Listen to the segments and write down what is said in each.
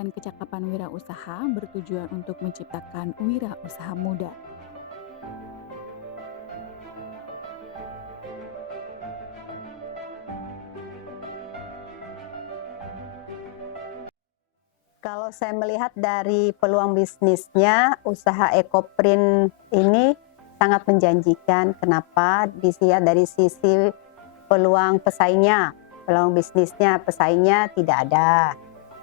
Pendidikan Kecakapan Wirausaha bertujuan untuk menciptakan wirausaha muda. Kalau saya melihat dari peluang bisnisnya, usaha ekoprint ini sangat menjanjikan. Kenapa? Dilihat dari sisi peluang pesaingnya, peluang bisnisnya, pesaingnya tidak ada.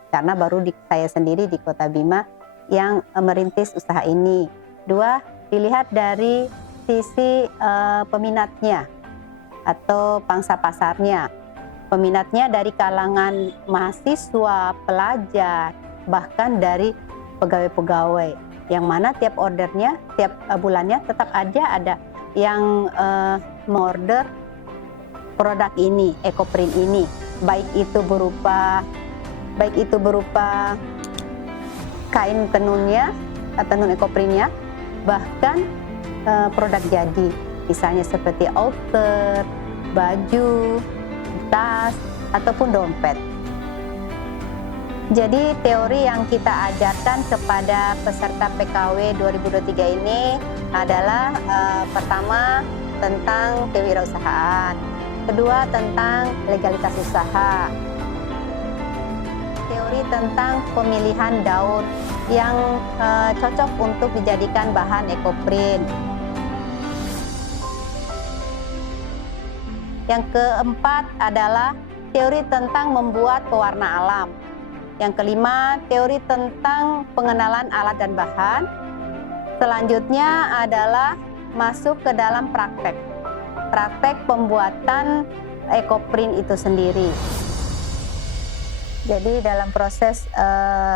Karena baru saya sendiri di Kota Bima yang merintis usaha ini. Dua, dilihat dari sisi peminatnya atau pangsa pasarnya. Peminatnya dari kalangan mahasiswa, pelajar, bahkan dari pegawai-pegawai, yang mana tiap ordernya, tiap bulannya tetap aja ada yang mengorder produk ini, ekoprint ini, baik itu berupa kain tenunnya, tenun ekoprintnya, bahkan produk jadi, misalnya seperti outer, baju, tas, ataupun dompet. Jadi teori yang kita ajarkan kepada peserta PKW 2023 ini adalah pertama tentang kewirausahaan, kedua tentang legalitas usaha, teori tentang pemilihan daun yang cocok untuk dijadikan bahan ekoprint. Yang keempat adalah teori tentang membuat pewarna alam. Yang kelima, teori tentang pengenalan alat dan bahan. Selanjutnya adalah masuk ke dalam praktek pembuatan ekoprint itu sendiri. Jadi dalam proses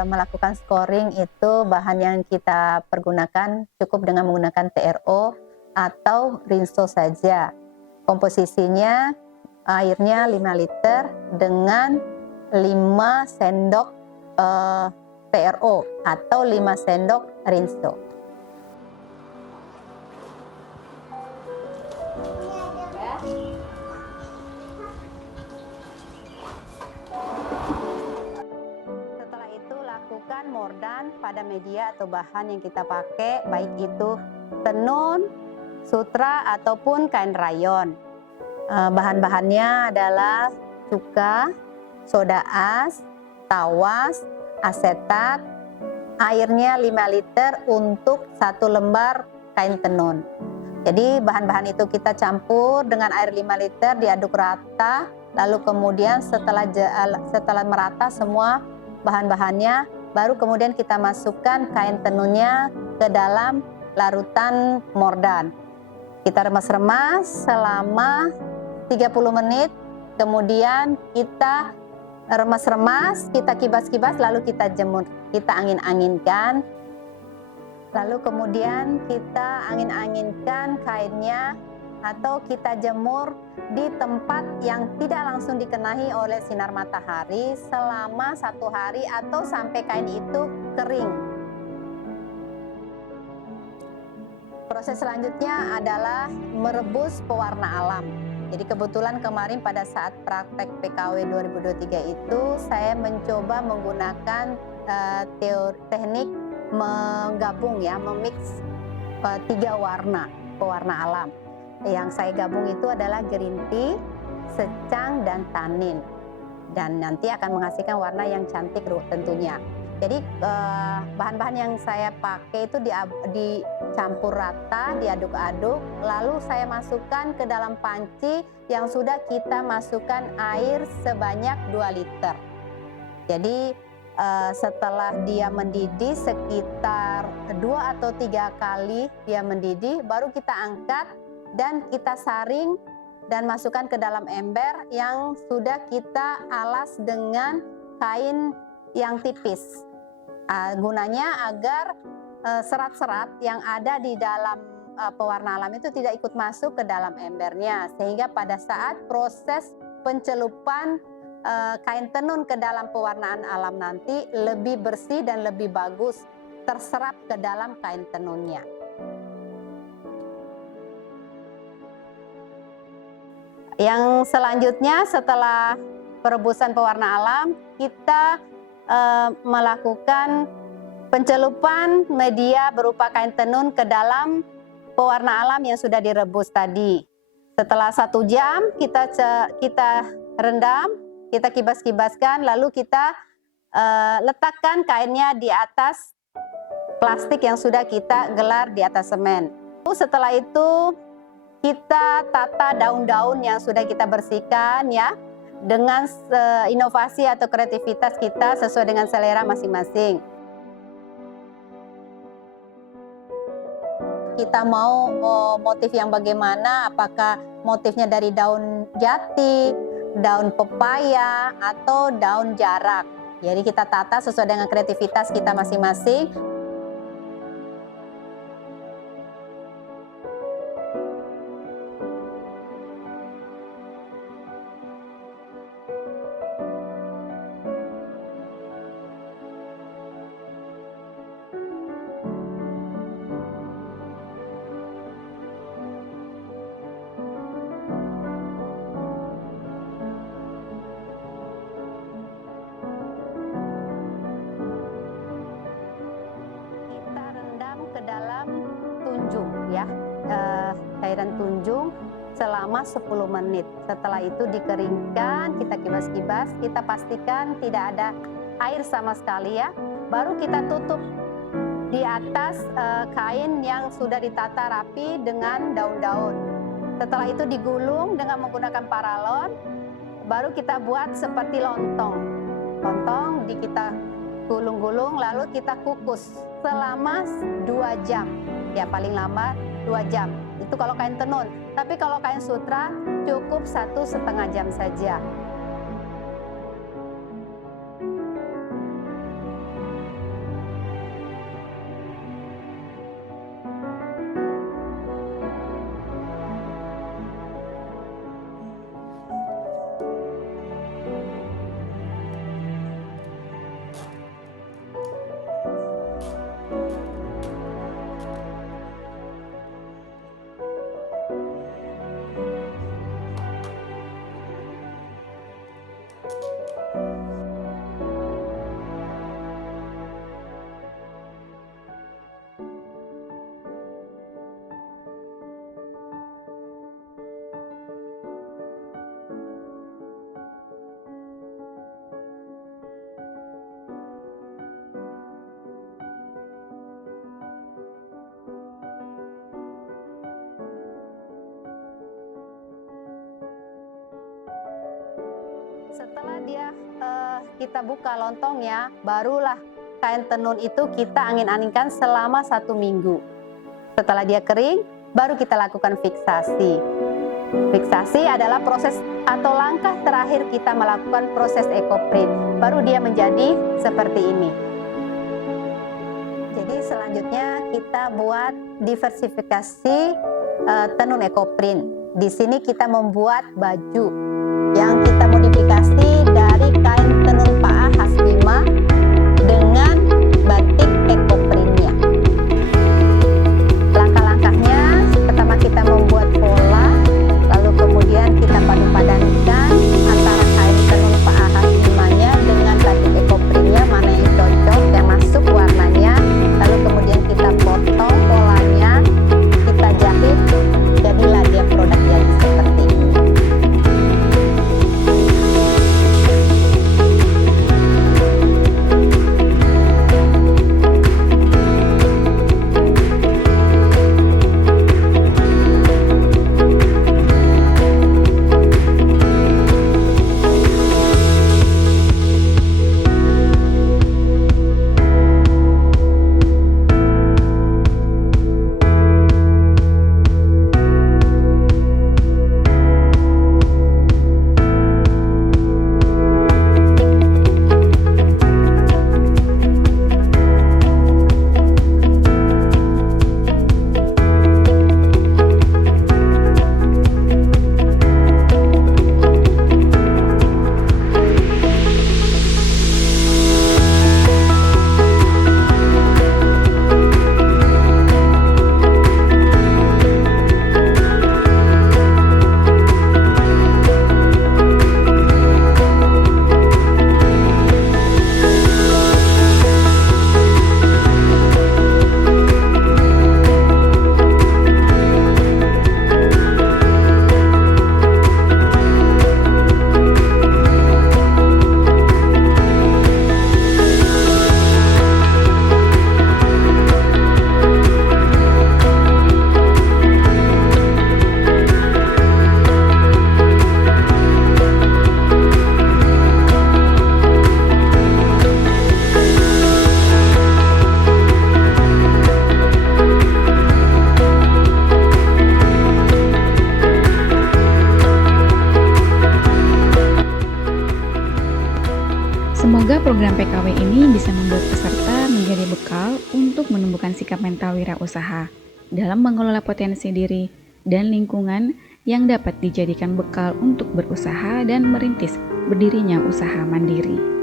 melakukan scoring itu bahan yang kita pergunakan cukup dengan menggunakan TRO atau rinso saja. Komposisinya airnya 5 liter dengan 5 sendok TRO atau 5 sendok rinso. Setelah itu lakukan mordan pada media atau bahan yang kita pakai, baik itu tenun, sutra ataupun kain rayon. Bahan-bahannya adalah cuka, soda as, tawas, asetat, airnya 5 liter untuk 1 lembar kain tenun. Jadi bahan-bahan itu kita campur dengan air 5 liter, diaduk rata, lalu kemudian setelah merata semua bahan-bahannya, baru kemudian kita masukkan kain tenunnya ke dalam larutan mordan. Kita remas-remas selama 30 menit, kemudian kita remas-remas, kita kibas-kibas, lalu kita jemur, kita angin-anginkan. Lalu kemudian kita angin-anginkan kainnya atau kita jemur di tempat yang tidak langsung dikenai oleh sinar matahari selama 1 hari atau sampai kain itu kering. Proses selanjutnya adalah merebus pewarna alam. Jadi kebetulan kemarin pada saat praktek PKW 2023 itu saya mencoba menggunakan teknik menggabung memix 3 warna pewarna alam. Yang saya gabung itu adalah green tea, secang, dan tanin. Dan nanti akan menghasilkan warna yang cantik tentunya. Jadi bahan-bahan yang saya pakai itu dicampur rata, diaduk-aduk, lalu saya masukkan ke dalam panci yang sudah kita masukkan air sebanyak 2 liter. Jadi setelah dia mendidih sekitar 2 atau 3 kali dia mendidih, baru kita angkat dan kita saring dan masukkan ke dalam ember yang sudah kita alas dengan kain yang tipis. Gunanya agar serat-serat yang ada di dalam pewarna alam itu tidak ikut masuk ke dalam embernya, sehingga pada saat proses pencelupan kain tenun ke dalam pewarnaan alam nanti lebih bersih dan lebih bagus terserap ke dalam kain tenunnya. Yang selanjutnya setelah perebusan pewarna alam, kita melakukan pencelupan media berupa kain tenun ke dalam pewarna alam yang sudah direbus tadi. Setelah 1 jam kita rendam, kita kibas-kibaskan, lalu kita letakkan kainnya di atas plastik yang sudah kita gelar di atas semen. Setelah itu kita tata daun-daun yang sudah kita bersihkan ya, dengan inovasi atau kreativitas kita sesuai dengan selera masing-masing. Kita mau motif yang bagaimana, apakah motifnya dari daun jati, daun pepaya, atau daun jarak. Jadi kita tata sesuai dengan kreativitas kita masing-masing. Ke dalam tunjung ya, cairan tunjung selama 10 menit. Setelah itu dikeringkan, kita kibas-kibas, kita pastikan tidak ada air sama sekali ya. Baru kita tutup di atas kain yang sudah ditata rapi dengan daun-daun. Setelah itu digulung dengan menggunakan paralon, baru kita buat seperti lontong. Lontong kita gulung-gulung, lalu kita kukus selama 2 jam. Ya paling lama 2 jam. Itu kalau kain tenun. Tapi kalau kain sutra cukup 1,5 jam saja. Setelah kita buka lontongnya, barulah kain tenun itu kita angin-anginkan selama 1 minggu. Setelah dia kering, baru kita lakukan fiksasi. Fiksasi adalah proses atau langkah terakhir kita melakukan proses ekoprint. Baru dia menjadi seperti ini. Jadi selanjutnya kita buat diversifikasi tenun ekoprint. Di sini kita membuat baju yang kita modifikasi dari kain tenun paah khas Bima dengan batik ekoprintnya. Langkah-langkahnya, pertama kita membuat pola, lalu kemudian kita padu-padankan antara kain tenun paah khas Bimanya dengan batik ekoprintnya, mana yang cocok, yang masuk warnanya, lalu kemudian kita potong polanya, kita jahit, jadilah dia produk jadi seperti ini. program PKW ini bisa membuat peserta menjadi bekal untuk menumbuhkan sikap mental wirausaha dalam mengelola potensi diri dan lingkungan yang dapat dijadikan bekal untuk berusaha dan merintis berdirinya usaha mandiri.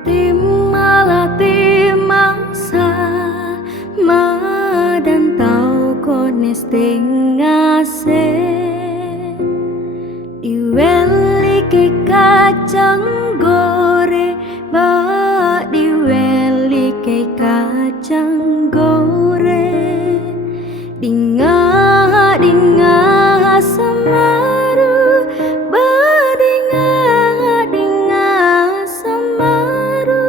Timalah timangsa madan tau kones tengase diweli ke kacang gore ba diweli ke kacang gore dinga dinga samaru ba dinga dinga samaru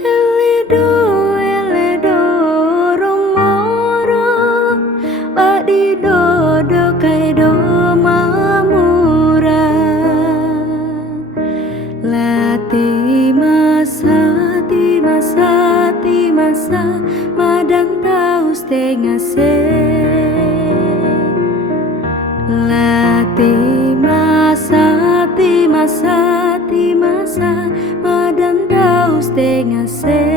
eledo eledo romoro ba di dodo kaido mamura lati masa madan tahu setengah se lati masa madan tahu setengah se